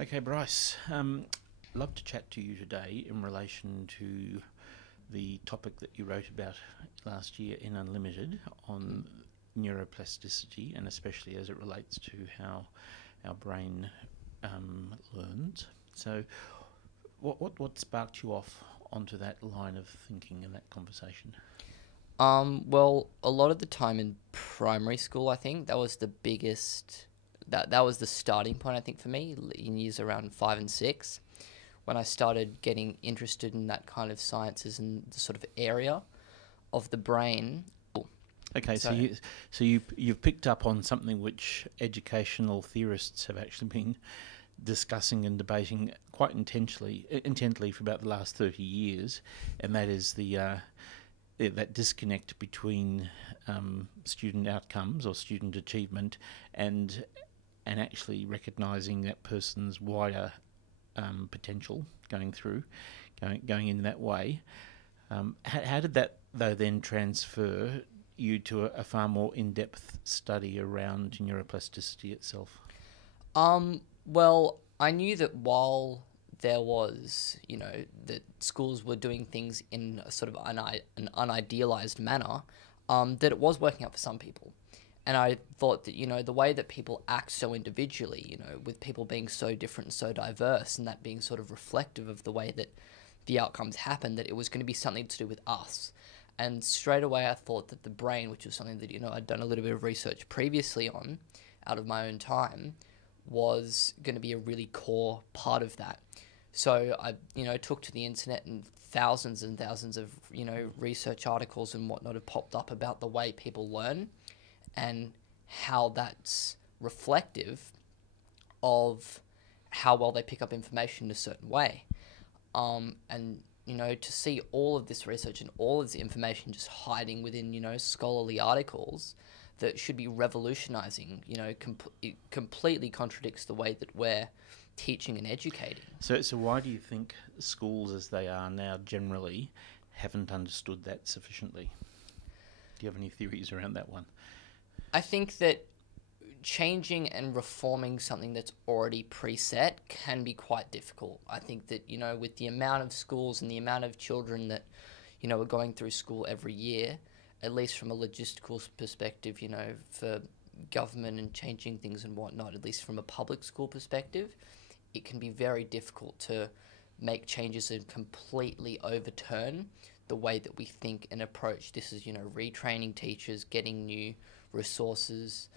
Okay, Brice. Love to chat to you today in relation to the topic that you wrote about last year in Unlimited on neuroplasticity, and especially as it relates to how our brain learns. So, what sparked you off onto that line of thinking and that conversation? Well, a lot of the time in primary school, I think that was the biggest. That was the starting point, I think, for me in years around 5 and 6, when I started getting interested in that kind of sciences and the sort of area of the brain. Okay, so So, you've picked up on something which educational theorists have actually been discussing and debating quite intently for about the last 30 years, and that is that disconnect between student outcomes or student achievement and actually recognising that person's wider potential going in that way. How did that though then transfer you to a far more in-depth study around neuroplasticity itself? well, I knew that while there was, that schools were doing things in a sort of an unidealized manner, that it was working out for some people. And I thought that, the way that people act so individually, with people being so different and so diverse, and that being sort of reflective of the way that the outcomes happen, that it was going to be something to do with us. And straight away, I thought that the brain, which was something that, I'd done a little bit of research previously on out of my own time, was going to be a really core part of that. So I, took to the internet, and thousands of, research articles and whatnot have popped up about the way people learn and how that's reflective of how well they pick up information in a certain way. And to see all of this research and all of this information just hiding within, scholarly articles that should be revolutionizing, it completely contradicts the way that we're teaching and educating. So why do you think schools as they are now generally haven't understood that sufficiently? Do you have any theories around that one? I think that changing and reforming something that's already preset can be quite difficult. I think that, with the amount of schools and the amount of children that, are going through school every year, at least from a logistical perspective, for government and changing things and whatnot, at least from a public school perspective, it can be very difficult to make changes and completely overturn the way that we think and approach. This is, retraining teachers, getting new resources,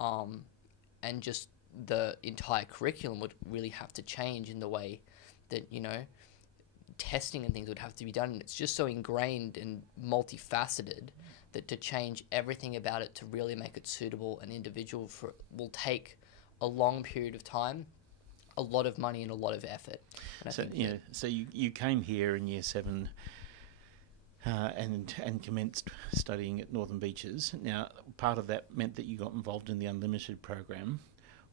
and just the entire curriculum would really have to change in the way that, testing and things would have to be done. And it's just so ingrained and multifaceted that to change everything about it to really make it suitable and individual will take a long period of time, a lot of money, and a lot of effort. And So you came here in year 7 and commenced studying at Northern Beaches. Now, part of that meant that you got involved in the Unlimited program.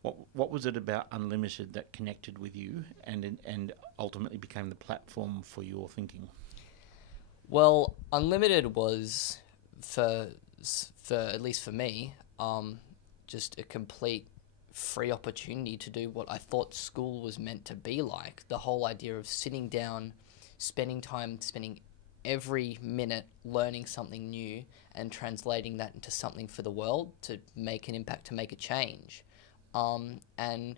What was it about Unlimited that connected with you and ultimately became the platform for your thinking? Well, Unlimited was, for at least for me, just a complete free opportunity to do what I thought school was meant to be like. The whole idea of sitting down, spending time, spending every minute learning something new and translating that into something for the world to make an impact, to make a change. And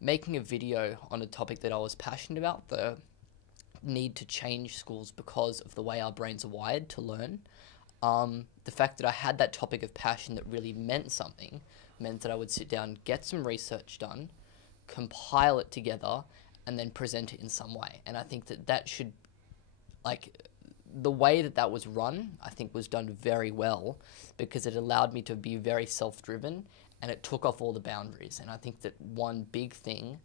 making a video on a topic that I was passionate about, the need to change schools because of the way our brains are wired to learn. The fact that I had that topic of passion that really meant something meant that I would sit down, get some research done, compile it together, and then present it in some way. And I think that should, the way that was run, I think was done very well because it allowed me to be very self-driven and it took off all the boundaries. And I think that one big thing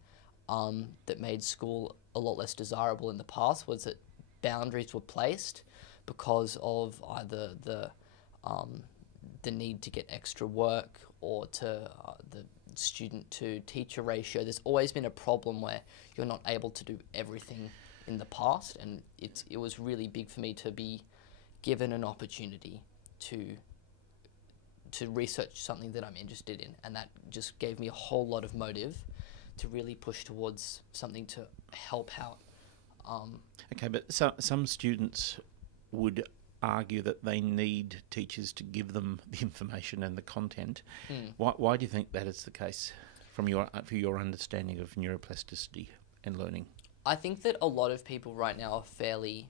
that made school a lot less desirable in the past was that boundaries were placed because of either the need to get extra work or to the student to teacher ratio. There's always been a problem where you're not able to do everything in the past, and it was really big for me to be given an opportunity to research something that I'm interested in, and that just gave me a whole lot of motive to really push towards something to help out. Okay, but some students would argue that they need teachers to give them the information and the content. Why do you think that is the case for your understanding of neuroplasticity and learning? I think that a lot of people right now are fairly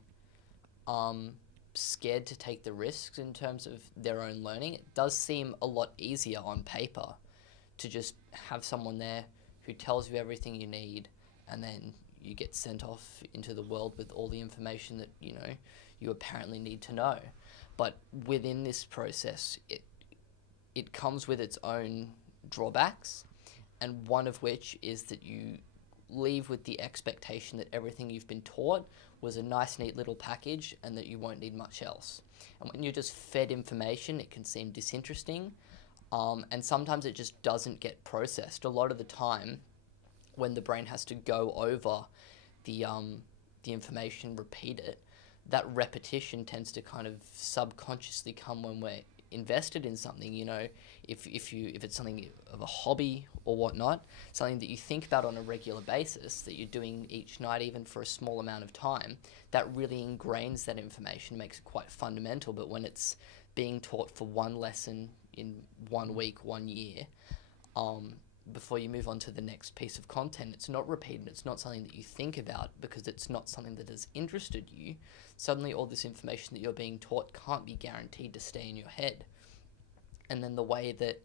scared to take the risks in terms of their own learning. It does seem a lot easier on paper to just have someone there who tells you everything you need, and then you get sent off into the world with all the information that you apparently need to know. But within this process, it comes with its own drawbacks, and one of which is that you leave with the expectation that everything you've been taught was a nice, neat little package and that you won't need much else. And when you're just fed information, it can seem disinteresting, and sometimes it just doesn't get processed. A lot of the time, when the brain has to go over the information, repeat it, that repetition tends to kind of subconsciously come when we're invested in something. If it's something of a hobby or whatnot, something that you think about on a regular basis, that you're doing each night, even for a small amount of time, that really ingrains that information, makes it quite fundamental. But when it's being taught for one lesson in 1 week, 1 year, before you move on to the next piece of content, it's not repeated, it's not something that you think about because it's not something that has interested you. Suddenly all this information that you're being taught can't be guaranteed to stay in your head. And then the way that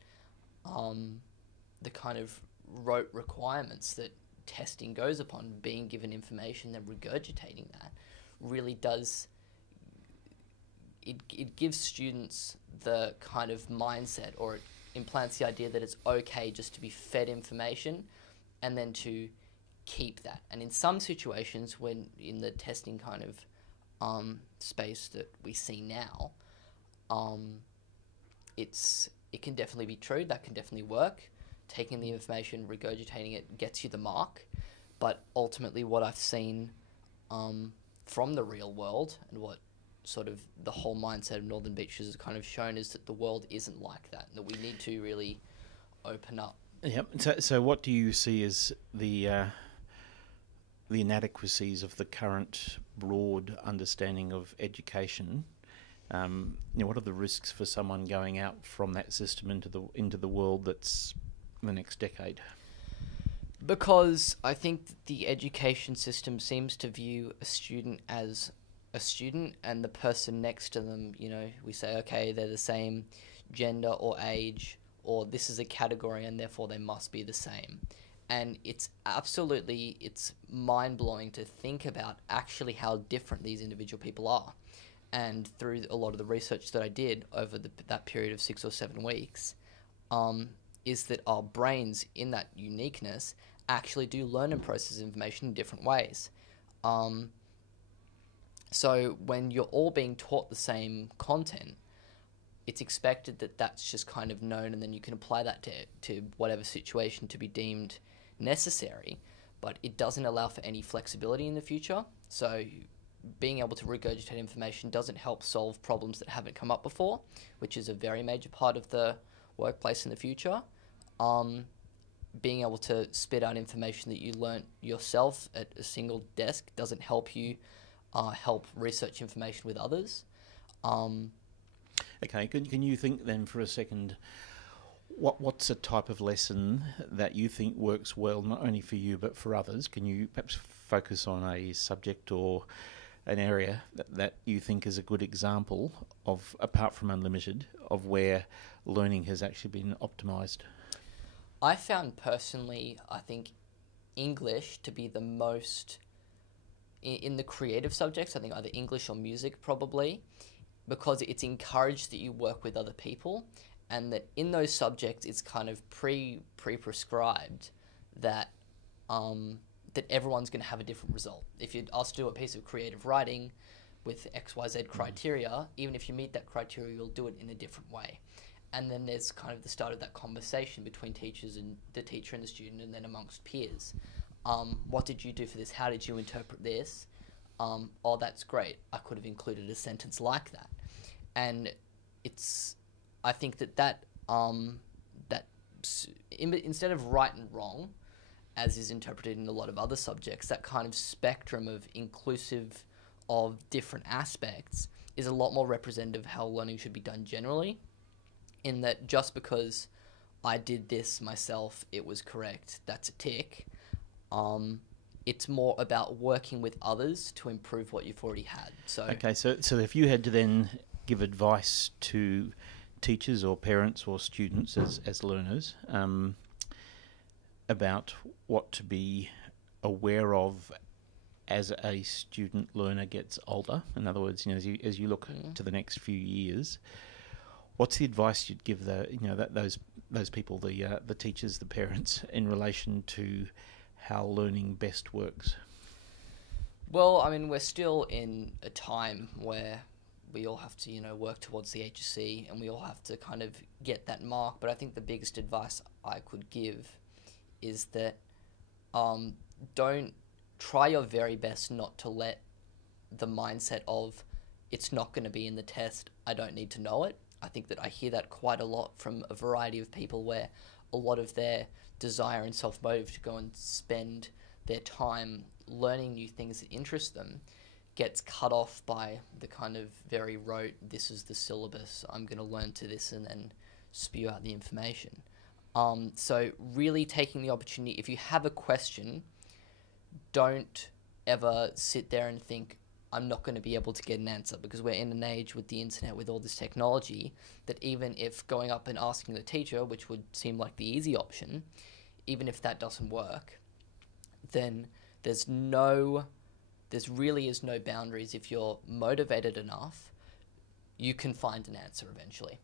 the kind of rote requirements that testing goes upon, being given information, then regurgitating that, really does, it gives students the kind of mindset, or it implants the idea that it's okay just to be fed information and then to keep that. And in some situations, when in the testing kind of space that we see now, it can definitely be true, that can definitely work. Taking the information, regurgitating it gets you the mark. But ultimately what I've seen from the real world, and what sort of the whole mindset of Northern Beaches has kind of shown, is that the world isn't like that, and that we need to really open up. Yep. So what do you see as the inadequacies of the current broad understanding of education? What are the risks for someone going out from that system into the world that's the next decade? Because I think the education system seems to view a student as a student, and the person next to them, we say, okay, they're the same gender or age, or this is a category and therefore they must be the same. And it's mind-blowing to think about actually how different these individual people are. And through a lot of the research that I did over that period of 6 or 7 weeks, is that our brains, in that uniqueness, actually do learn and process information in different ways. So when you're all being taught the same content, it's expected that that's just kind of known, and then you can apply that to whatever situation to be deemed necessary. But it doesn't allow for any flexibility in the future. So being able to regurgitate information doesn't help solve problems that haven't come up before, which is a very major part of the workplace in the future. Being able to spit out information that you learnt yourself at a single desk doesn't help you help research information with others. Okay, can you think then for a second, what's a type of lesson that you think works well, not only for you but for others? Can you perhaps focus on a subject or an area that you think is a good example of, apart from Unlimited, of where learning has actually been optimised? I found personally, I think English to be the most, in the creative subjects, I think either English or music probably, because it's encouraged that you work with other people, and that in those subjects it's kind of pre-prescribed that that everyone's going to have a different result. If you ask to do a piece of creative writing with XYZ criteria, even if you meet that criteria, you'll do it in a different way. And then there's kind of the start of that conversation between teachers and the teacher and the student, and then amongst peers. What did you do for this? How did you interpret this? Oh, that's great. I could have included a sentence like that. And I think that instead of right and wrong, as is interpreted in a lot of other subjects, that kind of spectrum of inclusive of different aspects is a lot more representative of how learning should be done generally, in that just because I did this myself, it was correct, that's a tick. It's more about working with others to improve what you've already had. So if you had to then give advice to teachers or parents or students as learners about what to be aware of as a student learner gets older, in other words, as you look to the next few years, what's the advice you'd give those people, the teachers, the parents, in relation to how learning best works? Well, I mean, we're still in a time where we all have to, work towards the HSC, and we all have to kind of get that mark. But I think the biggest advice I could give is that don't try your very best not to let the mindset of it's not going to be in the test, I don't need to know it. I think that I hear that quite a lot from a variety of people, where a lot of their desire and self-motive to go and spend their time learning new things that interest them gets cut off by the kind of very rote, this is the syllabus, I'm going to learn to this, and then spew out the information. So really taking the opportunity, if you have a question, don't ever sit there and think, I'm not going to be able to get an answer, because we're in an age with the internet, with all this technology, that even if going up and asking the teacher, which would seem like the easy option, even if that doesn't work, then there really is no boundaries. If you're motivated enough, you can find an answer eventually.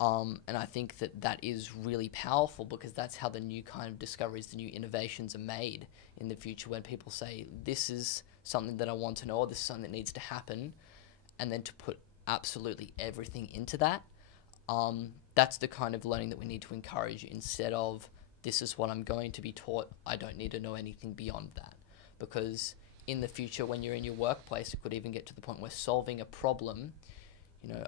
And I think that is really powerful, because that's how the new kind of discoveries, the new innovations are made in the future, when people say, this is something that I want to know, or this is something that needs to happen, and then to put absolutely everything into that. That's the kind of learning that we need to encourage, instead of, this is what I'm going to be taught, I don't need to know anything beyond that. Because in the future, when you're in your workplace, it could even get to the point where solving a problem,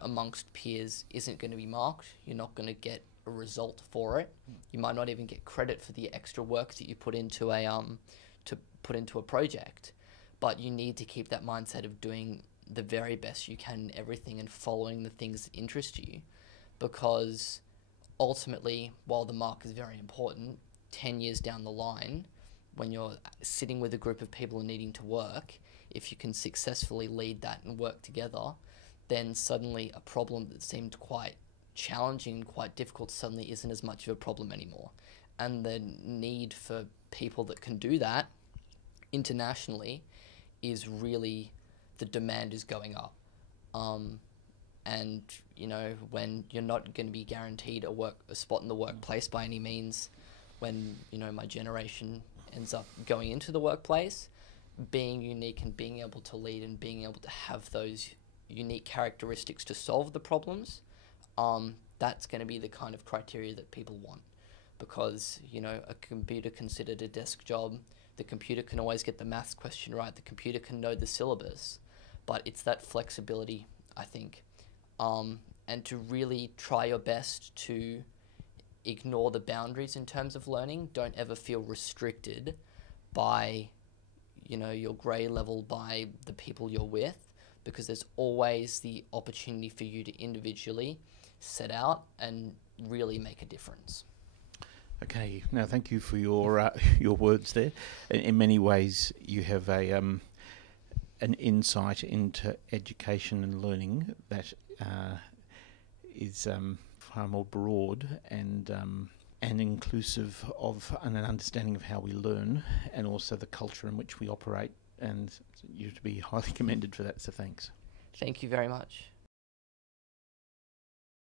amongst peers isn't going to be marked. You're not going to get a result for it. You might not even get credit for the extra work that you put into a project. But you need to keep that mindset of doing the very best you can in everything and following the things that interest you, because ultimately, while the mark is very important, 10 years down the line, when you're sitting with a group of people and needing to work, if you can successfully lead that and work together, then suddenly a problem that seemed quite challenging and quite difficult suddenly isn't as much of a problem anymore. And the need for people that can do that internationally is really, the demand is going up. And, when you're not going to be guaranteed a spot in the workplace by any means, when, my generation ends up going into the workplace, being unique and being able to lead and being able to have those unique characteristics to solve the problems, that's going to be the kind of criteria that people want. Because, a computer considered a desk job, the computer can always get the maths question right, the computer can know the syllabus, but it's that flexibility, I think. And to really try your best to ignore the boundaries in terms of learning. Don't ever feel restricted by, your grade level, by the people you're with, because there's always the opportunity for you to individually set out and really make a difference. Okay, now thank you for your words there. In many ways, you have an insight into education and learning that is far more broad and inclusive of an understanding of how we learn, and also the culture in which we operate. And you're to be highly commended for that. So thanks. Thank you very much.